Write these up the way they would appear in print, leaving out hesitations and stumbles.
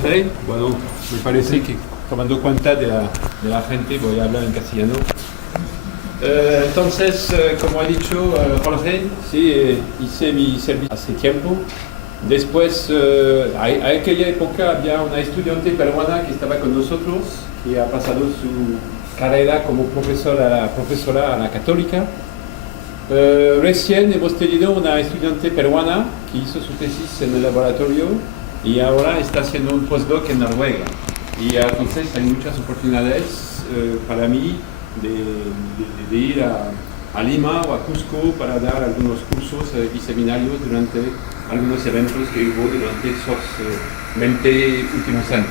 Jorge. Bueno, me parece que tomando cuenta de la gente voy a hablar en castellano. Entonces, como ha dicho Jorge, sí, hice mi servicio hace tiempo. Después, a aquella época había una estudiante peruana que estaba con nosotros, que ha pasado su carrera como profesora a la Católica. Recién hemos tenido una estudiante peruana que hizo su tesis en el laboratorio y ahora está haciendo un postdoc en Noruega. Y entonces hay muchas oportunidades para mí de ir a Lima o a Cusco para dar algunos cursos y seminarios durante algunos eventos que hubo durante esos 20 últimos años.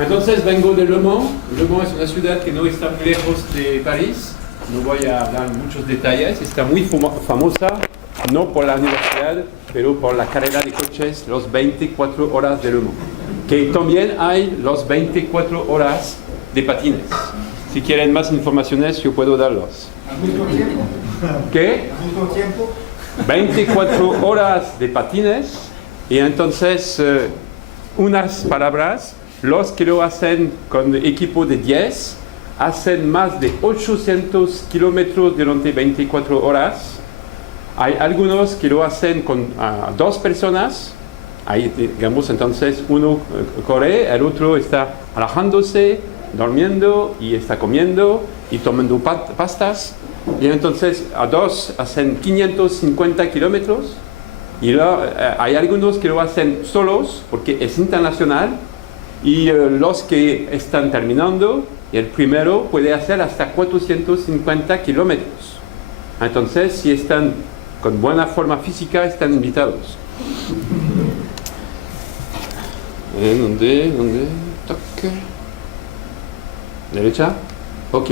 Entonces vengo de Le Mans. Le Mans es una ciudad que no está muy lejos de París. No voy a dar muchos detalles. Está muy famosa, no por la universidad, pero por la carrera de coches, los 24 horas de Le Mans. Que también hay los 24 horas de patines. Si quieren más informaciones, yo puedo darlos. ¿Al mismo tiempo? ¿Qué? ¿Al mismo tiempo? 24 horas de patines y entonces unas palabras, los que lo hacen con equipo de 10 hacen más de 800 kilómetros durante 24 horas. Hay algunos que lo hacen con 2 personas. Ahí, digamos, entonces uno corre, el otro está relajándose, durmiendo y está comiendo y tomando pastas. Y entonces a 2 hacen 550 kilómetros. Y luego, hay algunos que lo hacen solos porque es internacional. Y los que están terminando, el primero puede hacer hasta 450 kilómetros. Entonces, si están con buena forma física, están invitados. ¿Dónde? Toque. ¿Derecha? Ok.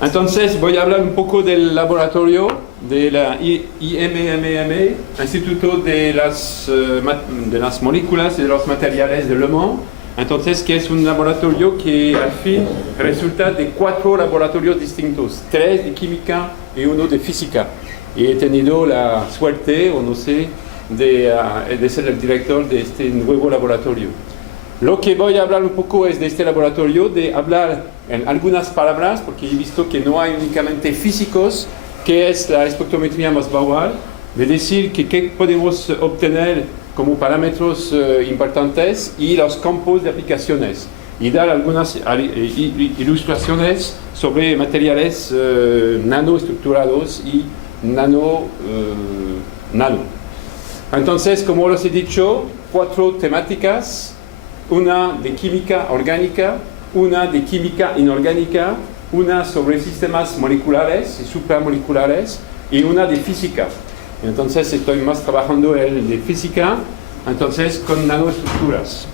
Entonces, voy a hablar un poco del laboratorio de la IMMM, Instituto de las Moléculas y de los Materiales de Le Mans. Entonces, que es un laboratorio que al fin resulta de 4 laboratorios distintos, 3 de química y 1 de física. Y he tenido la suerte, o no sé, de ser el director de este nuevo laboratorio. Lo que voy a hablar un poco es de este laboratorio, de hablar en algunas palabras, porque he visto que no hay únicamente físicos, que es la espectrometría Moss-Bauer, de decir que qué podemos obtener como parámetros importantes y los campos de aplicaciones, y dar algunas ilustraciones sobre materiales nanoestructurados y nano. Entonces, como les he dicho, 4 temáticas. Una de química orgánica, una de química inorgánica, una sobre sistemas moleculares y supramoleculares y una de física. Entonces estoy más trabajando el de física, entonces con nanoestructuras.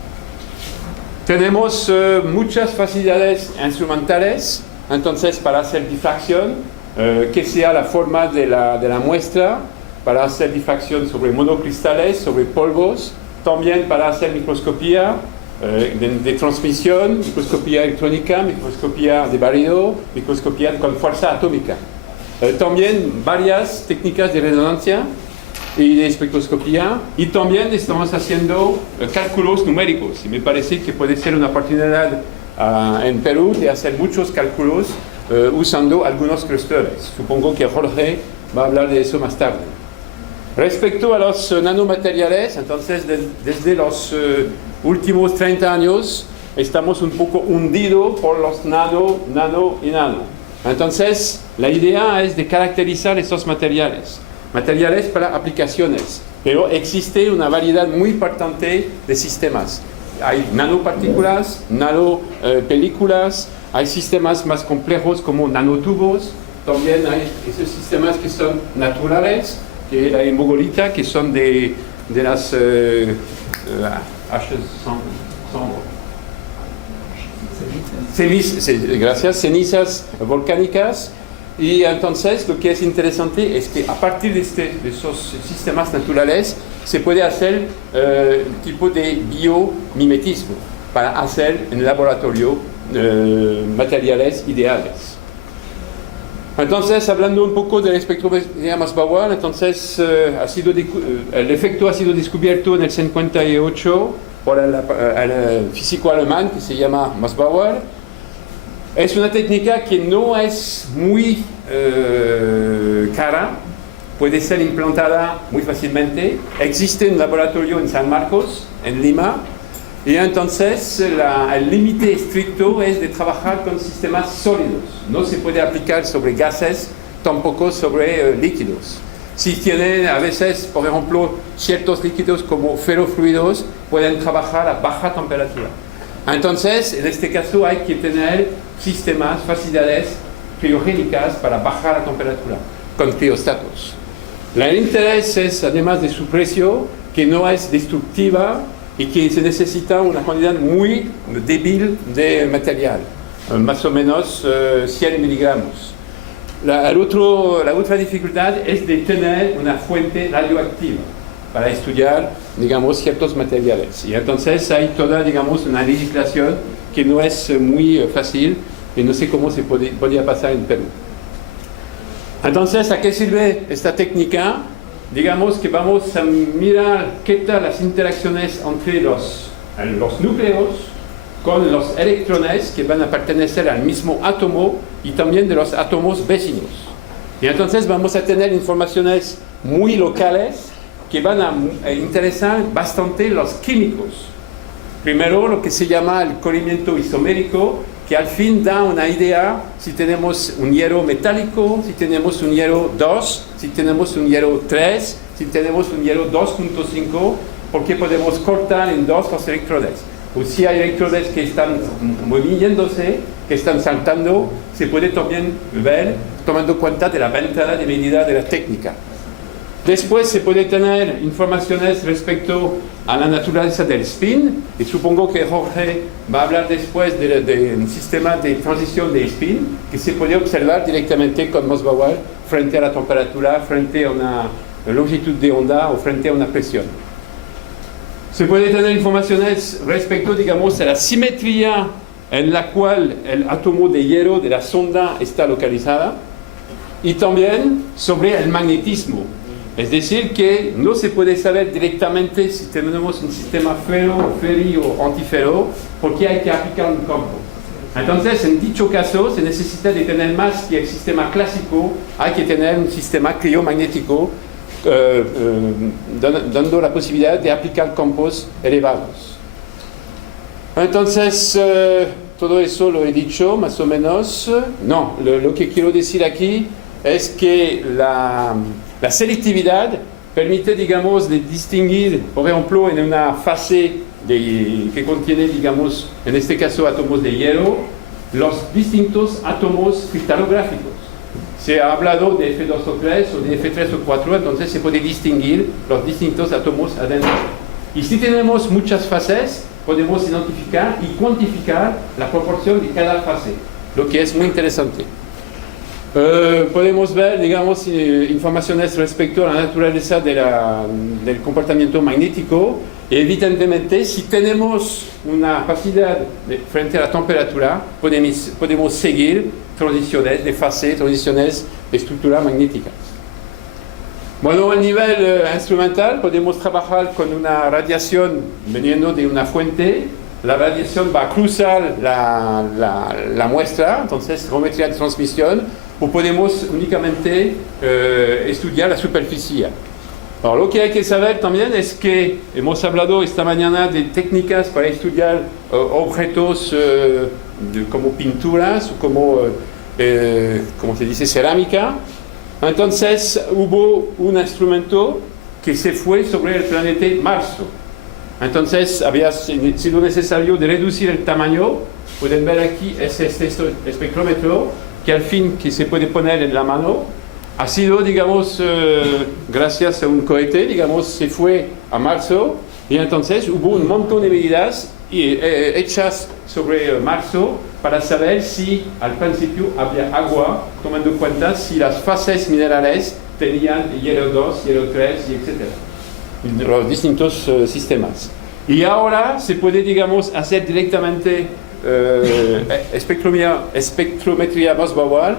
Tenemos muchas facilidades instrumentales, entonces para hacer difracción, que sea la forma de la muestra, para hacer difracción sobre monocristales, sobre polvos, también para hacer microscopía, de transmisión, microscopía electrónica, microscopía de barrido, microscopía con fuerza atómica. También varias técnicas de resonancia y de espectroscopía, y también estamos haciendo cálculos numéricos, y me parece que puede ser una oportunidad en Perú de hacer muchos cálculos usando algunos clústeres. Supongo que Jorge va a hablar de eso más tarde. Respecto a los nanomateriales, entonces desde los últimos 30 años estamos un poco hundidos por los nano. Entonces la idea es de caracterizar estos materiales para aplicaciones, pero existe una variedad muy importante de sistemas. Hay nanopartículas, nanopelículas, hay sistemas más complejos como nanotubos, también hay esos sistemas que son naturales, que la hemogolita, que son de las cenizas volcánicas. Y entonces lo que es interesante es que a partir de esos sistemas naturales se puede hacer tipo de biomimetismo para hacer en el laboratorio materiales ideales. Entonces, hablando un poco del espectrometría Moss-Bauer, entonces el efecto ha sido descubierto en el 58 por el físico alemán que se llama Mossbauer. Es una técnica que no es muy cara, puede ser implantada muy fácilmente. Existe un laboratorio en San Marcos, en Lima, y entonces el límite estricto es de trabajar con sistemas sólidos. No se puede aplicar sobre gases, tampoco sobre líquidos. Si tienen a veces, por ejemplo, ciertos líquidos como ferrofluidos, pueden trabajar a baja temperatura. Entonces, en este caso hay que tener sistemas, facilidades criogénicas para bajar la temperatura con criostatos. El interés es, además de su precio, que no es destructiva y que se necesita una cantidad muy débil de material, más o menos 100 miligramos. La otra dificultad es de tener una fuente radioactiva para estudiar, digamos, ciertos materiales. Y entonces hay toda, digamos, una legislación que no es muy fácil y no sé cómo se podría pasar en Perú. Entonces, ¿a qué sirve esta técnica? Digamos que vamos a mirar qué tal las interacciones entre los núcleos con los electrones que van a pertenecer al mismo átomo y también de los átomos vecinos. Y entonces vamos a tener informaciones muy locales que van a interesar bastante los químicos. Primero, lo que se llama el corrimiento isomérico, que al fin da una idea si tenemos un hierro metálico, si tenemos un hierro 2, si tenemos un hierro 3, si tenemos un hierro 2.5, porque podemos cortar en dos los electrones. O si hay electrones que están moviéndose, que están saltando, se puede también ver tomando cuenta de la ventana de medida de la técnica. Después se puede tener informaciones respecto a la naturaleza del spin, y supongo que Jorge va a hablar después de un sistema de transición de spin que se puede observar directamente con Mossbauer frente a la temperatura, frente a una longitud de onda o frente a una presión. Se puede tener informaciones respecto, digamos, a la simetría en la cual el átomo de hierro de la sonda está localizada y también sobre el magnetismo. Es decir, que no se puede saber directamente si tenemos un sistema ferro, ferri o antiferro, porque hay que aplicar un campo. Entonces, en dicho caso, se necesita de tener más que el sistema clásico, hay que tener un sistema criomagnético dando la posibilidad de aplicar campos elevados. Entonces, todo eso lo he dicho más o menos. No, lo que quiero decir aquí es que la selectividad permite, digamos, de distinguir, por ejemplo, en una fase que contiene, digamos, en este caso átomos de hierro, los distintos átomos cristalográficos. Se ha hablado de F2 o 3 o de F3 o 4, entonces se puede distinguir los distintos átomos adentro. Y si tenemos muchas fases, podemos identificar y cuantificar la proporción de cada fase, lo que es muy interesante. Podemos ver, digamos, informaciones respecto a la naturaleza del comportamiento magnético. Y evidentemente, si tenemos una facilidad frente a la temperatura, podemos seguir transiciones de fase, transiciones de estructura magnética. Bueno, a nivel instrumental, podemos trabajar con una radiación veniendo de una fuente. La radiación va a cruzar la muestra, entonces geometría de transmisión, o podemos únicamente estudiar la superficie. Ahora, lo que hay que saber también es que hemos hablado esta mañana de técnicas para estudiar objetos como pinturas o como se dice, cerámica. Entonces hubo un instrumento que se fue sobre el planeta Marzo. Entonces había sido necesario de reducir el tamaño. Pueden ver aquí este espectrómetro que al fin que se puede poner en la mano. Ha sido, digamos, gracias a un cohete, digamos, se fue a Marzo y entonces hubo un montón de medidas hechas sobre Marzo para saber si al principio había agua, tomando en cuenta si las fases minerales tenían hierro 2, hierro 3, y etc. Los distintos sistemas. Y ahora se puede, digamos, hacer directamente espectrometría Mossbauer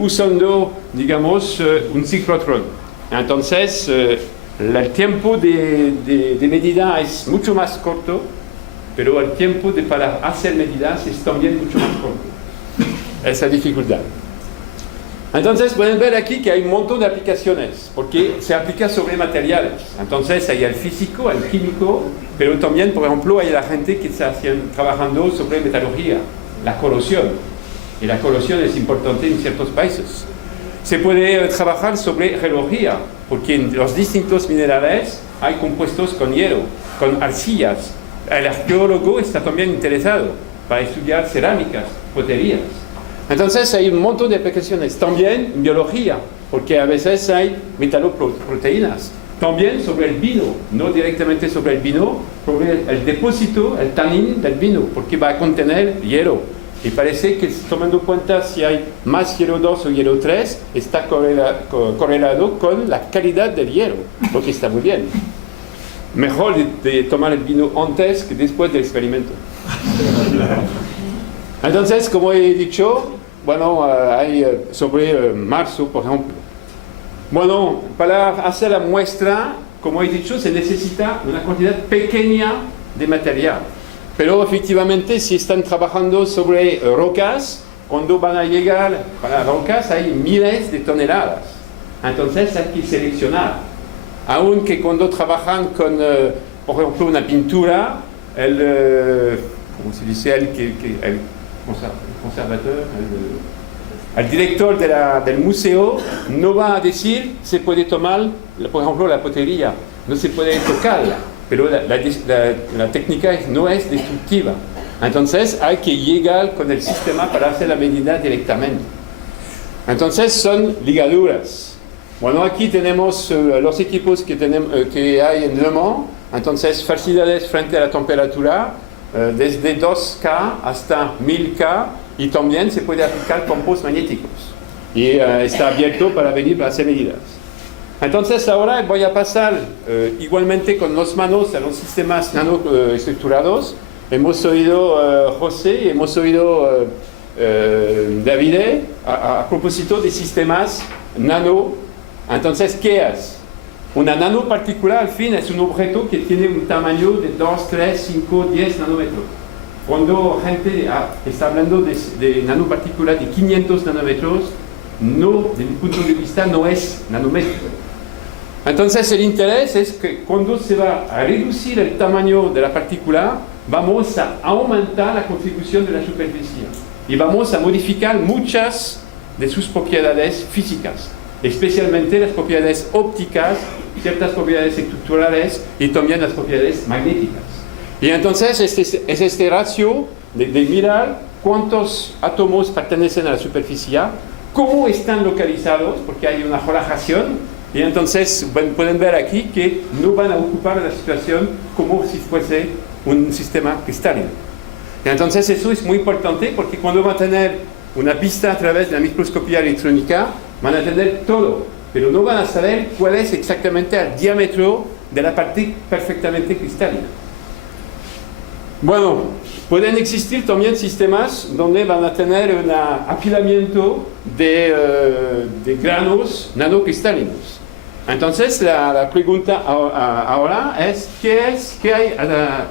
usando, digamos, un ciclotrón. Entonces, el tiempo de medida es mucho más corto pero el tiempo para hacer medidas es también mucho más corto. Esa dificultad. Entonces pueden ver aquí que hay un montón de aplicaciones, porque se aplica sobre materiales. Entonces hay el físico, el químico, pero también, por ejemplo, hay la gente que está trabajando sobre metalurgia, la corrosión. Y la corrosión es importante en ciertos países. Se puede trabajar sobre geología, porque en los distintos minerales hay compuestos con hierro, con arcillas. El arqueólogo está también interesado para estudiar cerámicas, poterías. Entonces hay un montón de aplicaciones. También en biología, porque a veces hay metaloproteínas. También sobre el vino, no directamente sobre el vino, sobre el depósito, el tanín del vino, porque va a contener hierro. Y parece que tomando en cuenta si hay más hierro 2 o hierro 3, está correlado con la calidad del hierro, lo que está muy bien. Mejor de tomar el vino antes que después del experimento. Entonces, como he dicho, bueno, hay sobre marzo, por ejemplo. Bueno, para hacer la muestra, como he dicho, se necesita una cantidad pequeña de material. Pero efectivamente, si están trabajando sobre rocas, cuando van a llegar para rocas hay miles de toneladas. Entonces hay que seleccionar. Aunque cuando trabajan con, por ejemplo, una pintura, ¿cómo se dice? El conservador, el director del museo no va a decir se puede tomar, por ejemplo, la potería, no se puede tocarla, pero la técnica no es destructiva. Entonces hay que llegar con el sistema para hacer la medida directamente. Entonces son ligaduras. Bueno, aquí tenemos los equipos que hay en Le Mans. Entonces, facilidades frente a la temperatura, desde 2K hasta 1000K, y también se puede aplicar campos magnéticos. Y está abierto para venir para hacer medidas. Entonces, ahora voy a pasar igualmente con las manos a los sistemas nanoestructurados. Hemos oído José y hemos oído David a propósito de sistemas nano. Entonces, ¿qué es? Una nanopartícula, al fin, es un objeto que tiene un tamaño de 2, 3, 5, 10 nanómetros. Cuando gente está hablando de nanopartículas de 500 nanómetros, no, desde mi punto de vista, no es nanómetro. Entonces, el interés es que cuando se va a reducir el tamaño de la partícula, vamos a aumentar la contribución de la superficie y vamos a modificar muchas de sus propiedades físicas, especialmente las propiedades ópticas, ciertas propiedades estructurales y también las propiedades magnéticas. Y entonces es este ratio de mirar cuántos átomos pertenecen a la superficie, cómo están localizados, porque hay una relajación, y entonces pueden ver aquí que no van a ocupar la situación como si fuese un sistema cristalino. Y entonces eso es muy importante porque cuando van a tener una pista a través de la microscopía electrónica, van a tener todo, pero no van a saber cuál es exactamente el diámetro de la parte perfectamente cristalina. Bueno, pueden existir también sistemas donde van a tener un apilamiento de granos nanocristalinos. Entonces, la pregunta ahora es, ¿qué hay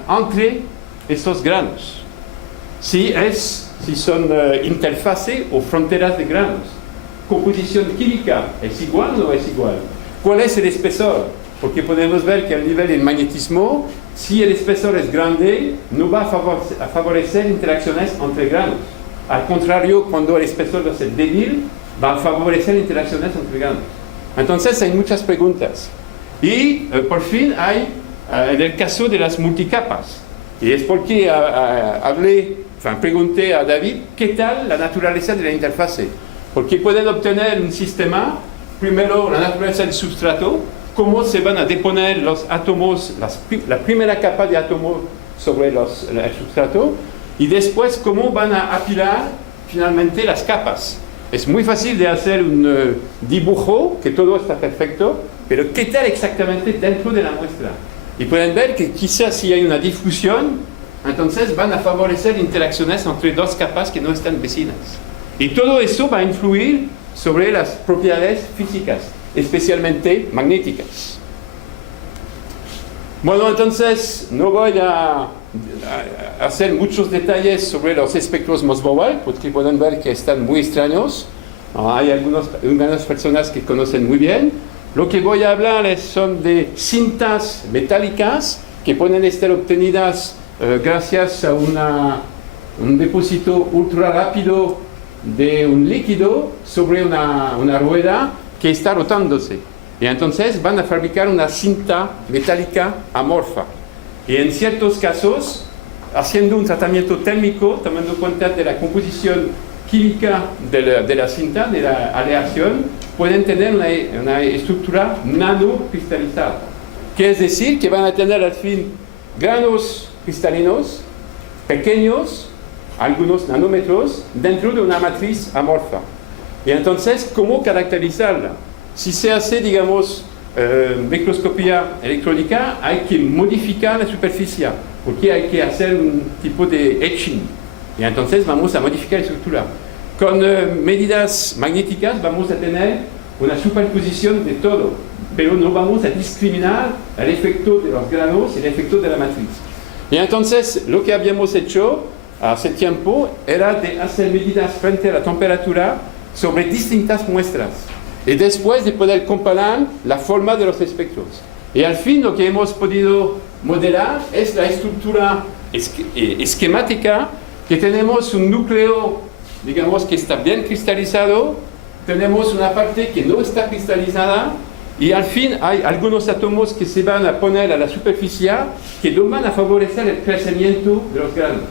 entre estos granos? Si son interfase o fronteras de granos. Composición química, ¿es igual o no es igual? ¿Cuál es el espesor? Porque podemos ver que al nivel del magnetismo, si el espesor es grande, no va a favorecer interacciones entre granos. Al contrario, cuando el espesor va a ser débil, va a favorecer interacciones entre granos. Entonces hay muchas preguntas. Y por fin hay en el caso de las multicapas. Y es porque pregunté a David qué tal la naturaleza de la interfase. Porque pueden obtener un sistema, primero la naturaleza del sustrato, cómo se van a deponer los átomos, la primera capa de átomos sobre el sustrato, y después cómo van a apilar finalmente las capas. Es muy fácil de hacer un dibujo, que todo está perfecto, pero ¿qué tal exactamente dentro de la muestra? Y pueden ver que quizás si hay una difusión, entonces van a favorecer interacciones entre dos capas que no están vecinas. Y todo eso va a influir sobre las propiedades físicas, especialmente magnéticas. Bueno, entonces no voy a hacer muchos detalles sobre los espectros Moss-Bauer, porque pueden ver que están muy extraños. Hay algunas personas que conocen muy bien. Lo que voy a hablar son de cintas metálicas que pueden estar obtenidas gracias a un depósito ultra rápido de un líquido sobre una rueda que está rotándose. Y entonces van a fabricar una cinta metálica amorfa. Y en ciertos casos, haciendo un tratamiento térmico, tomando en cuenta de la composición química de la cinta, de la aleación, pueden tener una estructura nanocristalizada. Quiere decir que van a tener al fin granos cristalinos pequeños, algunos nanómetros, dentro de una matriz amorfa. Y entonces, ¿cómo caracterizarla? Si se hace, digamos, microscopía electrónica, hay que modificar la superficie, porque hay que hacer un tipo de etching. Y entonces vamos a modificar la estructura. Con medidas magnéticas vamos a tener una superposición de todo, pero no vamos a discriminar el efecto de los granos y el efecto de la matriz. Y entonces lo que habíamos hecho hace tiempo era de hacer medidas frente a la temperatura sobre distintas muestras. Y después de poder comparar la forma de los espectros. Y al fin lo que hemos podido modelar es la estructura esquemática, que tenemos un núcleo, digamos, que está bien cristalizado, tenemos una parte que no está cristalizada, y al fin hay algunos átomos que se van a poner a la superficie que no van a favorecer el crecimiento de los granos.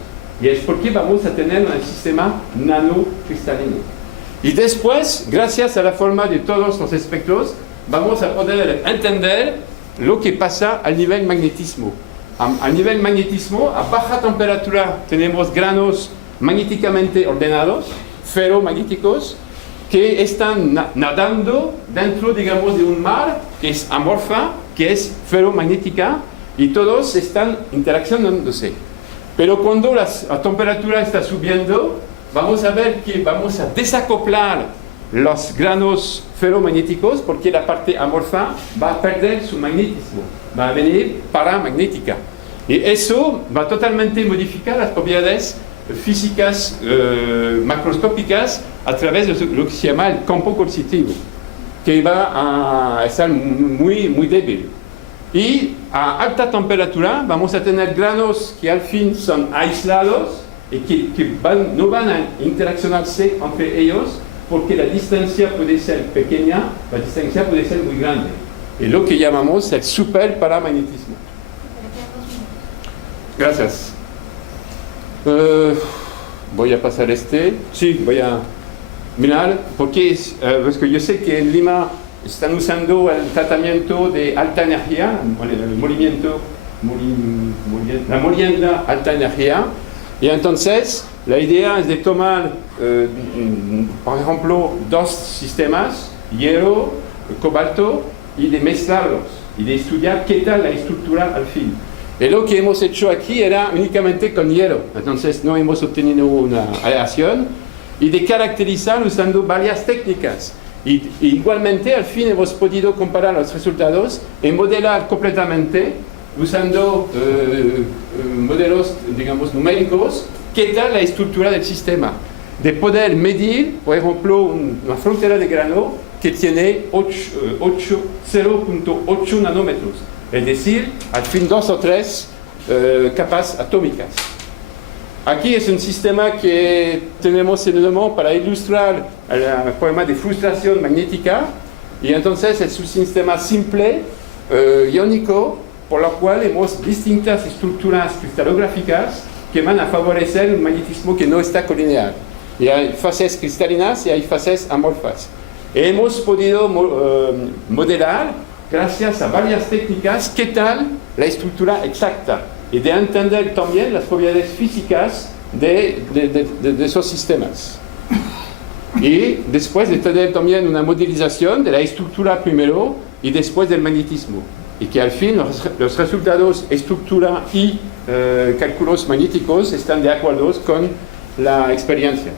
Y es porque vamos a tener un sistema nanocristalino. Y después, gracias a la forma de todos los espectros, vamos a poder entender lo que pasa al nivel magnetismo. A nivel magnetismo, a baja temperatura, tenemos granos magnéticamente ordenados, ferromagnéticos, que están nadando dentro, digamos, de un mar que es amorfa, que es ferromagnética, y todos están interaccionándose. Pero cuando la temperatura está subiendo, vamos a ver que vamos a desacoplar los granos ferromagnéticos porque la parte amorfa va a perder su magnetismo, va a venir paramagnética. Y eso va a totalmente modificar las propiedades físicas macroscópicas a través de lo que se llama el campo coercitivo, que va a estar muy, muy débil. Y a alta temperatura vamos a tener granos que al fin son aislados y que no van a interaccionarse entre ellos porque la distancia puede ser pequeña, la distancia puede ser muy grande. Y lo que llamamos el superparamagnetismo. Gracias. Voy a pasar Sí, voy a mirar, porque yo sé que en Lima están usando el tratamiento de alta energía, la molienda alta energía. Y entonces, la idea es de tomar, por ejemplo, dos sistemas, hierro, cobalto, y de mezclarlos, y de estudiar qué tal la estructura al fin. Y lo que hemos hecho aquí era únicamente con hierro, entonces no hemos obtenido una aleación, y de caracterizar usando varias técnicas. Y igualmente, al fin, hemos podido comparar los resultados y modelar completamente usando modelos, digamos, numéricos, qué tal la estructura del sistema. De poder medir, por ejemplo, una frontera de grano que tiene 0.8 nanómetros, es decir, al fin 2 o 3 capas atómicas. Aquí es un sistema que tenemos en el mundo para ilustrar el problema de frustración magnética, y entonces es un sistema simple, iónico, por lo cual hemos distintas estructuras cristalográficas que van a favorecer un magnetismo que no está colineal. Y hay fases cristalinas y hay fases amorfas. Hemos podido modelar, gracias a varias técnicas, qué tal la estructura exacta y de entender también las propiedades físicas de esos sistemas. Y después de tener también una modelización de la estructura primero y después del magnetismo. Y que al fin los resultados estructura y cálculos magnéticos están de acuerdo con la experiencia.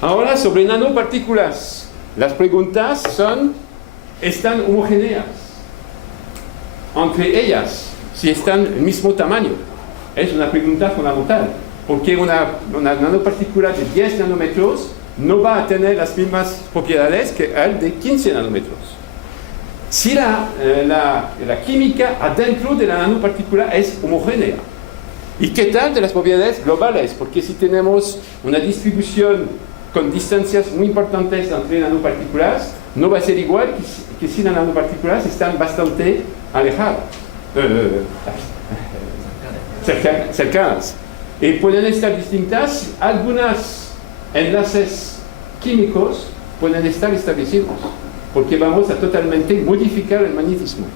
Ahora, sobre nanopartículas. Las preguntas son, ¿están homogéneas entre ellas? si están el mismo tamaño. Es una pregunta fundamental, porque una nanopartícula de 10 nanómetros no va a tener las mismas propiedades que el de 15 nanómetros. Si la química adentro de la nanopartícula es homogénea. ¿Y qué tal de las propiedades globales? Porque si tenemos una distribución con distancias muy importantes entre nanopartículas, no va a ser igual que si las nanopartículas están bastante alejadas, cercanas. Y pueden estar distintas. Algunos enlaces químicos pueden estar establecidos, porque vamos a totalmente modificar el magnetismo.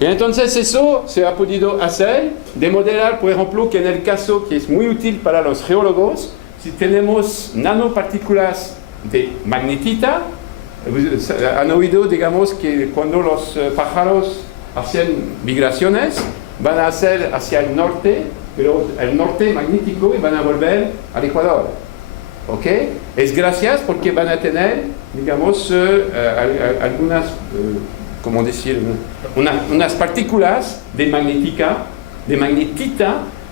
Y entonces eso se ha podido hacer, de modelar, por ejemplo, que en el caso que es muy útil para los geólogos, si tenemos nanopartículas de magnetita, han oído, digamos, que cuando los pájaros hacen migraciones, van a hacer hacia el norte, pero el norte magnético, y van a volver al Ecuador. ¿Ok? Es gracias porque van a tener, digamos, algunas, ¿cómo decir? Unas partículas de magnetita,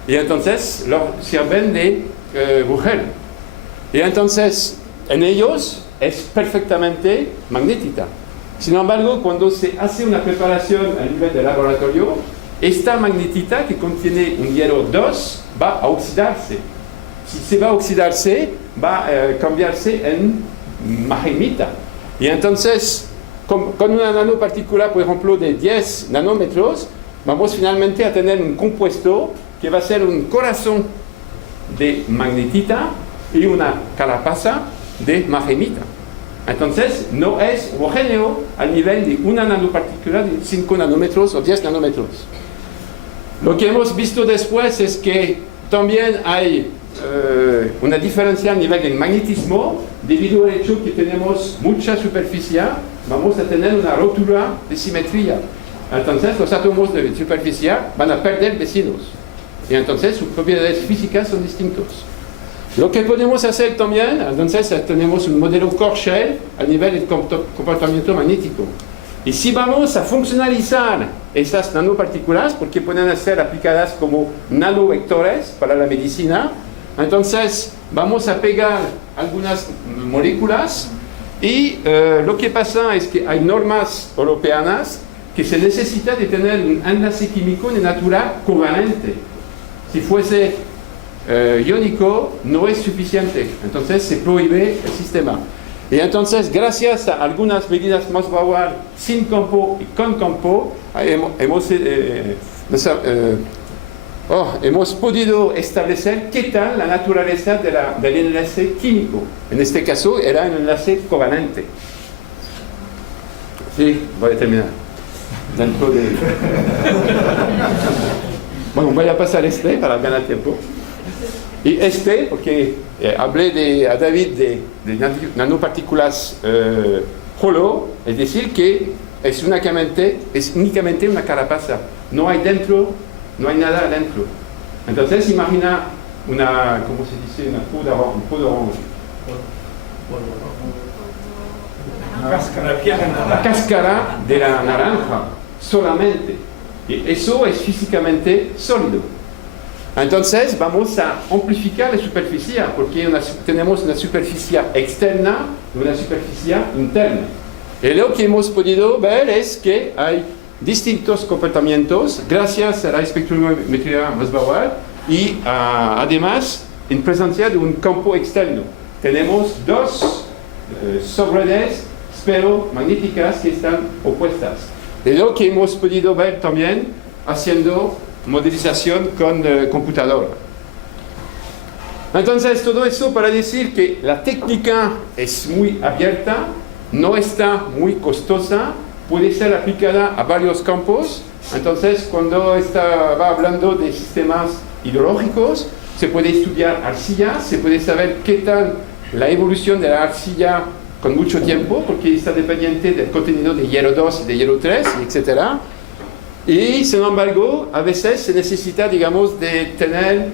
y entonces sirven de agujero. Y entonces, en ellos es perfectamente magnetita. Sin embargo, cuando se hace una preparación a nivel de laboratorio, esta magnetita que contiene un hierro 2 va a oxidarse. Si se va a oxidarse, va a cambiarse en magnemita. Y entonces, con una nanopartícula, por ejemplo, de 10 nanómetros, vamos finalmente a tener un compuesto que va a ser un corazón de magnetita y una calabaza de magnemita. Entonces, no es homogéneo al nivel de una nanopartícula de 5 nanómetros o 10 nanómetros. Lo que hemos visto después es que también hay una diferencia a nivel del magnetismo, debido al hecho que tenemos mucha superficie, vamos a tener una rotura de simetría. Entonces, los átomos de superficie van a perder vecinos. Y entonces, sus propiedades físicas son distintas. Lo que podemos hacer también, entonces tenemos un modelo core-shell a nivel del comportamiento magnético. Y si vamos a funcionalizar esas nanopartículas, porque pueden ser aplicadas como nanovectores para la medicina, entonces vamos a pegar algunas moléculas y lo que pasa es que hay normas europeas que se necesita de tener un enlace químico de natura covalente. Si fuese iónico, no es suficiente, entonces se prohíbe el sistema. Y entonces, gracias a algunas medidas Mossbauer sin campo y con campo, hemos podido establecer qué tal la naturaleza del enlace químico. En este caso, era un enlace covalente. Sí, voy a terminar. Dentro de... Bueno, voy a pasar para ganar tiempo. Y porque hablé a David de nanopartículas hollow, es decir, que es únicamente una calabaza. No hay nada adentro. Entonces, imagina ¿cómo se dice? Una cáscara de la naranja, solamente. Y eso es físicamente sólido. Entonces vamos a amplificar la superficie, porque tenemos una superficie externa y una superficie interna. Y lo que hemos podido ver es que hay distintos comportamientos gracias a la espectrometría Mossbauer y además en presencia de un campo externo. Tenemos dos subredes esferomagnéticas que están opuestas. Y lo que hemos podido ver también haciendo modelización con computadora. Entonces, todo eso para decir que la técnica es muy abierta, no está muy costosa, puede ser aplicada a varios campos. Entonces, cuando va hablando de sistemas hidrológicos, se puede estudiar arcilla, se puede saber qué tal la evolución de la arcilla con mucho tiempo, porque está dependiente del contenido de hierro 2 y de hierro 3, etc. Y, sin embargo, a veces se necesita, digamos, de tener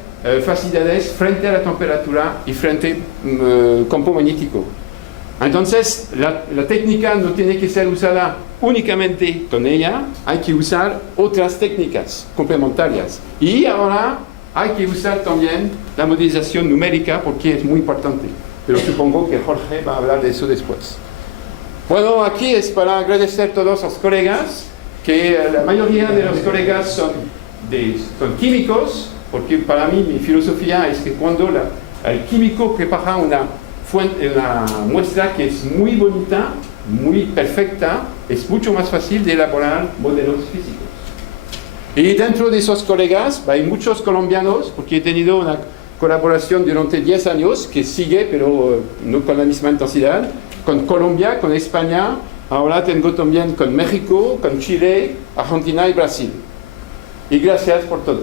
facilidades frente a la temperatura y frente al campo magnético. Entonces, la técnica no tiene que ser usada únicamente con ella, hay que usar otras técnicas complementarias. Y ahora hay que usar también la modelización numérica porque es muy importante. Pero supongo que Jorge va a hablar de eso después. Bueno, aquí es para agradecer a todos los colegas, que la mayoría de los colegas son químicos, porque para mí mi filosofía es que cuando el químico prepara una muestra que es muy bonita, muy perfecta, es mucho más fácil de elaborar modelos físicos. Y dentro de esos colegas hay muchos colombianos, porque he tenido una colaboración durante 10 años que sigue, pero no con la misma intensidad, con Colombia, con España, ahora tengo también con México, con Chile, Argentina y Brasil. Y gracias por todo.